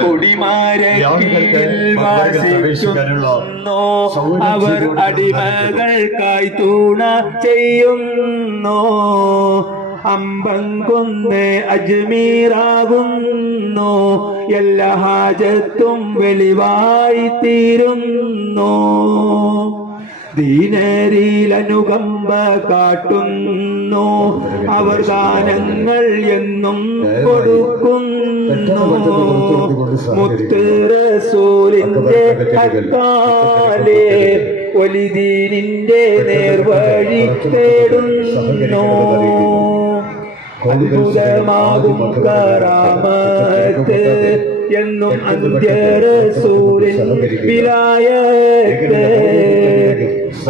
കൊടിമാരക്കീഴിൽ വാസിക്കുന്നു അവർ അടിമകൾക്കായി തൂണ ചെയ്യുന്നു അമ്പംകുന്ന് അജ്മീറാകുന്നു എല്ലാ ഹാജത്തും വെളിവായി തീരുന്നു ദീനരിൽ അനുകമ്പ കാട്ടുന്നു അവർ ദാനങ്ങൾ എന്നും കൊടുക്കുന്നു മുത്ത് റസൂലിന്റെ ഹക്കാലെ വലിദീനിന്റെ നേർവഴി തേടുന്നു അത്ഭുതമാകും കറാമത്ത് എന്നും അന്ത്യ റസൂലിൻ വിലായത്ത്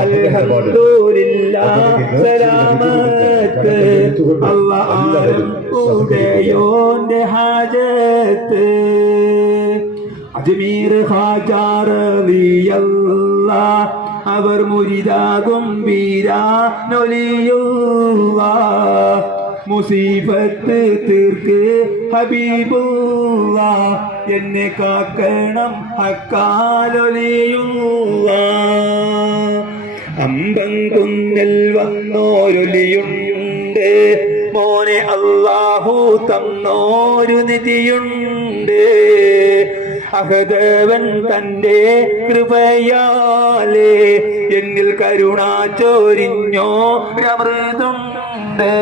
അൽഹംദുലില്ലാഹ് സലാമത്ത് അല്ലാഹുവിന്റെ ഹാജത്ത് അജ്മീർ ഖാജ റളിയല്ലാഹ് അവർ മുരിദാകും വീരാനൊലിയുള്ളാഹ് മുസീബത്ത് തീർക്ക് ഹബീബുള്ളാഹ് എന്നെ കാക്കണം ഹക്കാലൊലിയുള്ളാഹ് അമ്പംകുന്നിൽ വന്നോരൊലിയുണ്ട് മോനെ അല്ലാഹു തന്നോരു നിധിയുണ്ട് അഹദവൻ തന്റെ കൃപയാലേ എന്നിൽ കരുണ ചൊരിഞ്ഞോ രമൃതുണ്ട്